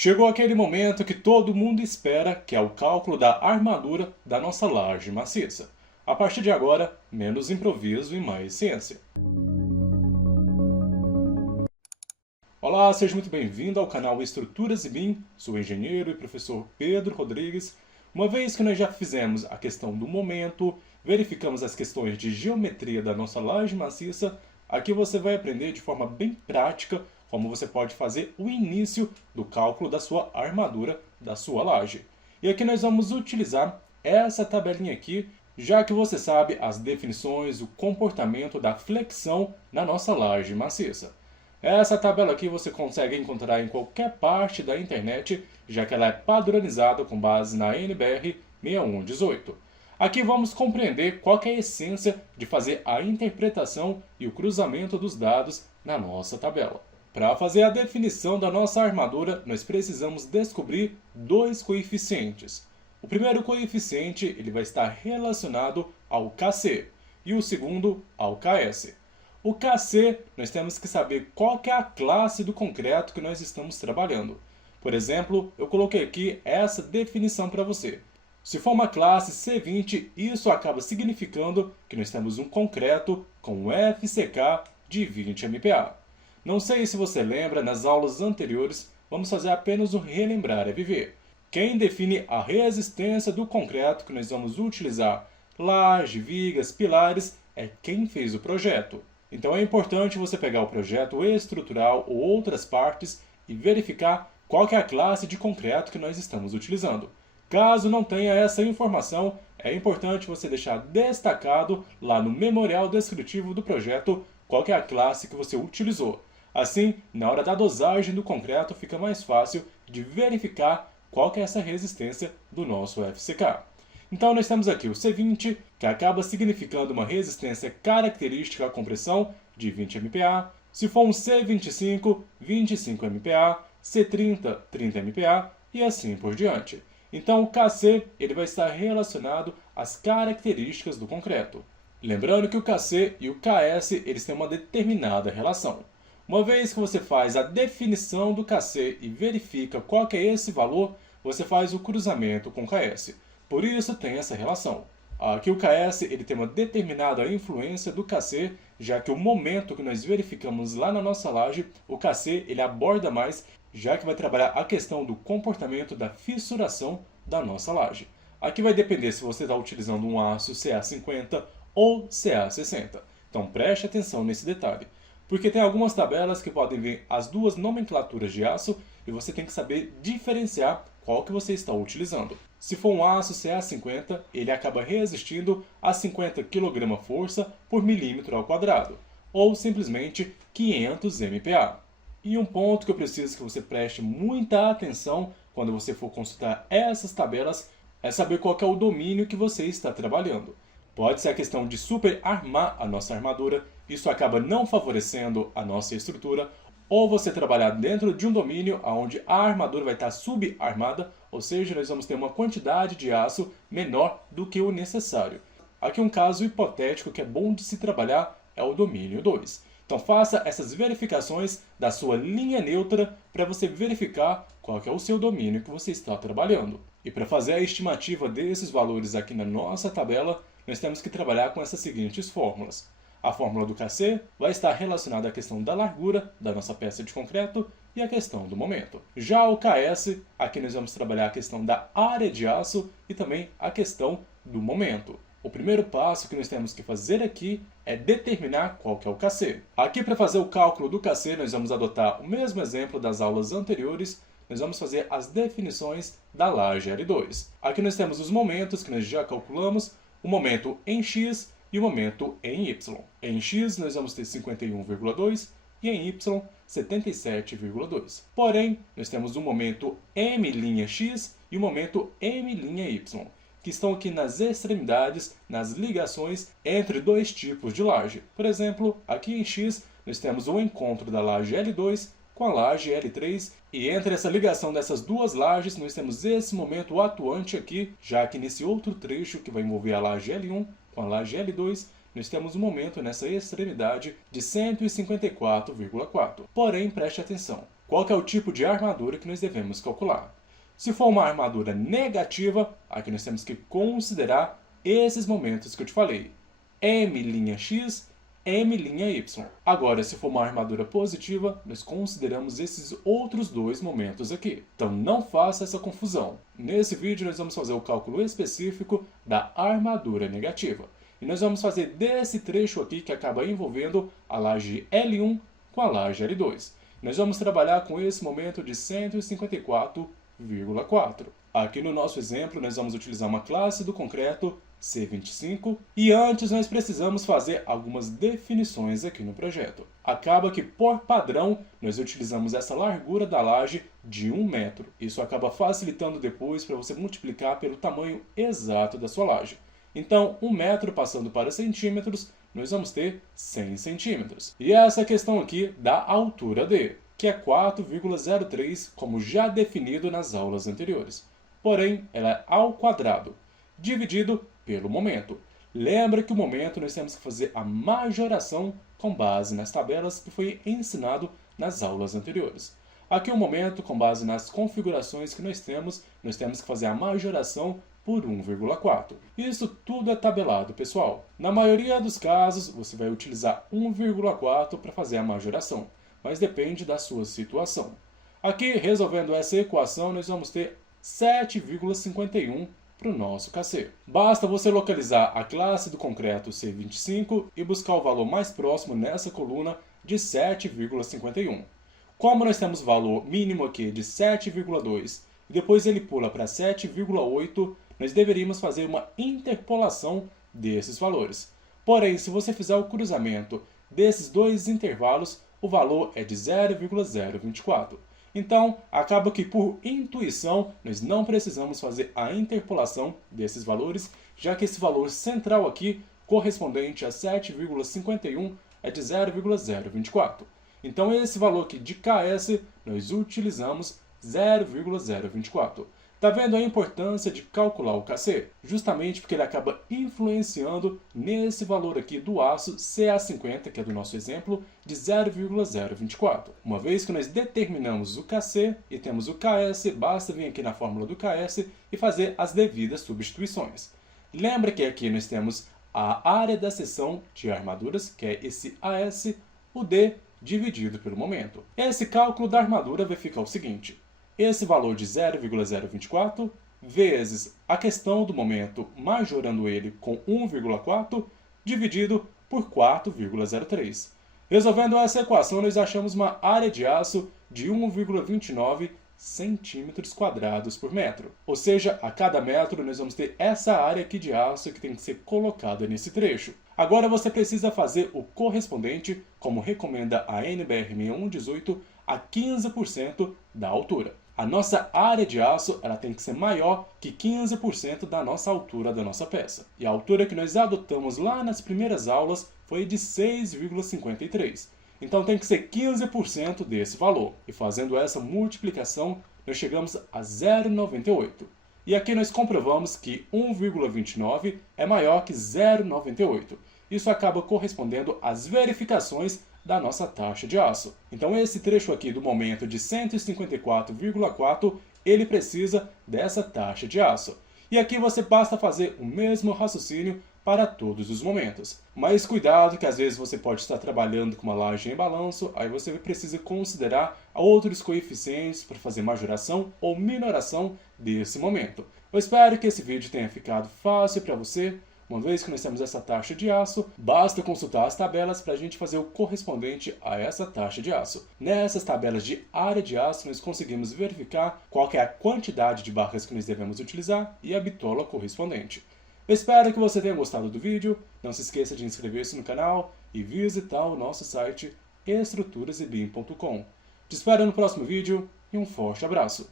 Chegou aquele momento que todo mundo espera, que é o cálculo da armadura da nossa laje maciça. A partir de agora, menos improviso e mais ciência. Olá, seja muito bem-vindo ao canal Estruturas e BIM. Sou o engenheiro e professor Pedro Rodrigues. Uma vez que nós já fizemos a questão do momento, verificamos as questões de geometria da nossa laje maciça, aqui você vai aprender de forma bem prática como você pode fazer o início do cálculo da sua armadura da sua laje. E aqui nós vamos utilizar essa tabelinha aqui, já que você sabe as definições, o comportamento da flexão na nossa laje maciça. Essa tabela aqui você consegue encontrar em qualquer parte da internet, já que ela é padronizada com base na NBR 6118. Aqui vamos compreender qual que é a essência de fazer a interpretação e o cruzamento dos dados na nossa tabela. Para fazer a definição da nossa armadura, nós precisamos descobrir dois coeficientes. O primeiro coeficiente ele vai estar relacionado ao Kc e o segundo ao Ks. O Kc, nós temos que saber qual que é a classe do concreto que nós estamos trabalhando. Por exemplo, eu coloquei aqui essa definição para você. Se for uma classe C20, isso acaba significando que nós temos um concreto com FCK de 20 MPa. Não sei se você lembra, nas aulas anteriores, vamos fazer apenas um relembrar é viver. Quem define a resistência do concreto que nós vamos utilizar, laje, vigas, pilares, é quem fez o projeto. Então é importante você pegar o projeto estrutural ou outras partes e verificar qual que é a classe de concreto que nós estamos utilizando. Caso não tenha essa informação, é importante você deixar destacado lá no memorial descritivo do projeto qual que é a classe que você utilizou. Assim, na hora da dosagem do concreto fica mais fácil de verificar qual que é essa resistência do nosso FCK. Então nós temos aqui o C20, que acaba significando uma resistência característica à compressão de 20 MPa. Se for um C25, 25 MPa, C30, 30 MPa e assim por diante. Então o Kc ele vai estar relacionado às características do concreto. Lembrando que o Kc e o Ks eles têm uma determinada relação. Uma vez que você faz a definição do Kc e verifica qual que é esse valor, você faz o cruzamento com o Ks. Por isso tem essa relação. Aqui o Ks ele tem uma determinada influência do Kc, já que o momento que nós verificamos lá na nossa laje, o Kc ele aborda mais, já que vai trabalhar a questão do comportamento da fissuração da nossa laje. Aqui vai depender se você está utilizando um aço CA50 ou CA60. Então preste atenção nesse detalhe. Porque tem algumas tabelas que podem ver as duas nomenclaturas de aço e você tem que saber diferenciar qual que você está utilizando. Se for um aço CA50, ele acaba resistindo a 50 kg força por milímetro ao quadrado, ou simplesmente 500 MPa. E um ponto que eu preciso que você preste muita atenção quando você for consultar essas tabelas é saber qual que é o domínio que você está trabalhando. Pode ser a questão de superarmar a nossa armadura, isso acaba não favorecendo a nossa estrutura, ou você trabalhar dentro de um domínio onde a armadura vai estar subarmada, ou seja, nós vamos ter uma quantidade de aço menor do que o necessário. Aqui um caso hipotético que é bom de se trabalhar é o domínio 2. Então faça essas verificações da sua linha neutra para você verificar qual que é o seu domínio que você está trabalhando. E para fazer a estimativa desses valores aqui na nossa tabela, nós temos que trabalhar com essas seguintes fórmulas. A fórmula do Kc vai estar relacionada à questão da largura da nossa peça de concreto e a questão do momento. Já o Ks, aqui nós vamos trabalhar a questão da área de aço e também a questão do momento. O primeiro passo que nós temos que fazer aqui é determinar qual que é o Kc. Aqui para fazer o cálculo do Kc nós vamos adotar o mesmo exemplo das aulas anteriores, nós vamos fazer as definições da laje L2. Aqui nós temos os momentos que nós já calculamos, o momento em x e o momento em y. Em x nós vamos ter 51,2 e em y 77,2. Porém, nós temos o momento m'(x) e o momento m'(y), que estão aqui nas extremidades, nas ligações entre dois tipos de laje. Por exemplo, aqui em x nós temos o encontro da laje L2 com a laje L3, e entre essa ligação dessas duas lajes nós temos esse momento atuante aqui, já que nesse outro trecho que vai envolver a laje L1 com a laje L2, nós temos um momento nessa extremidade de 154,4. Porém, preste atenção, qual que é o tipo de armadura que nós devemos calcular. Se for uma armadura negativa, aqui nós temos que considerar esses momentos que eu te falei. M'(x), M'(y). Agora, se for uma armadura positiva, nós consideramos esses outros dois momentos aqui. Então não faça essa confusão. Nesse vídeo nós vamos fazer o cálculo específico da armadura negativa. E nós vamos fazer desse trecho aqui que acaba envolvendo a laje L1 com a laje L2. Nós vamos trabalhar com esse momento de 154,4. Aqui no nosso exemplo, nós vamos utilizar uma classe do concreto C25 e antes nós precisamos fazer algumas definições aqui no projeto. Acaba que, por padrão, nós utilizamos essa largura da laje de 1 metro. Isso acaba facilitando depois para você multiplicar pelo tamanho exato da sua laje. Então, 1 metro passando para centímetros, nós vamos ter 100 centímetros. E essa questão aqui da altura D, que é 4,03, como já definido nas aulas anteriores. Porém, ela é ao quadrado, dividido pelo momento. Lembra que o momento nós temos que fazer a majoração com base nas tabelas que foi ensinado nas aulas anteriores. Aqui o momento, com base nas configurações que nós temos que fazer a majoração por 1,4. Isso tudo é tabelado, pessoal. Na maioria dos casos, você vai utilizar 1,4 para fazer a majoração, mas depende da sua situação. Aqui, resolvendo essa equação, nós vamos ter 7,51 para o nosso KC. Basta você localizar a classe do concreto C25 e buscar o valor mais próximo nessa coluna de 7,51. Como nós temos o valor mínimo aqui de 7,2 e depois ele pula para 7,8, nós deveríamos fazer uma interpolação desses valores. Porém, se você fizer o cruzamento desses dois intervalos, o valor é de 0,024. Então, acaba que por intuição, nós não precisamos fazer a interpolação desses valores, já que esse valor central aqui, correspondente a 7,51, é de 0,024. Então, esse valor aqui de KS, nós utilizamos 0,024. Está vendo a importância de calcular o KC? Justamente porque ele acaba influenciando nesse valor aqui do aço CA50, que é do nosso exemplo, de 0,024. Uma vez que nós determinamos o KC e temos o KS, basta vir aqui na fórmula do KS e fazer as devidas substituições. Lembra que aqui nós temos a área da seção de armaduras, que é esse AS, o D dividido pelo momento. Esse cálculo da armadura vai ficar o seguinte: esse valor de 0,024 vezes a questão do momento majorando ele com 1,4 dividido por 4,03. Resolvendo essa equação, nós achamos uma área de aço de 1,29 centímetros quadrados por metro. Ou seja, a cada metro nós vamos ter essa área aqui de aço que tem que ser colocada nesse trecho. Agora você precisa fazer o correspondente, como recomenda a NBR 6118, a 15% da altura. A nossa área de aço ela tem que ser maior que 15% da nossa altura da nossa peça. E a altura que nós adotamos lá nas primeiras aulas foi de 6,53. Então tem que ser 15% desse valor. E fazendo essa multiplicação, nós chegamos a 0,98. E aqui nós comprovamos que 1,29 é maior que 0,98. Isso acaba correspondendo às verificações da nossa taxa de aço. Então esse trecho aqui do momento de 154,4, ele precisa dessa taxa de aço. E aqui você basta fazer o mesmo raciocínio para todos os momentos. Mas cuidado que às vezes você pode estar trabalhando com uma laje em balanço, aí você precisa considerar outros coeficientes para fazer majoração ou minoração desse momento. Eu espero que esse vídeo tenha ficado fácil para você. Uma vez que nós temos essa taxa de aço, basta consultar as tabelas para a gente fazer o correspondente a essa taxa de aço. Nessas tabelas de área de aço, nós conseguimos verificar qual é a quantidade de barras que nós devemos utilizar e a bitola correspondente. Eu espero que você tenha gostado do vídeo, não se esqueça de inscrever-se no canal e visitar o nosso site estruturasebim.com. Te espero no próximo vídeo e um forte abraço!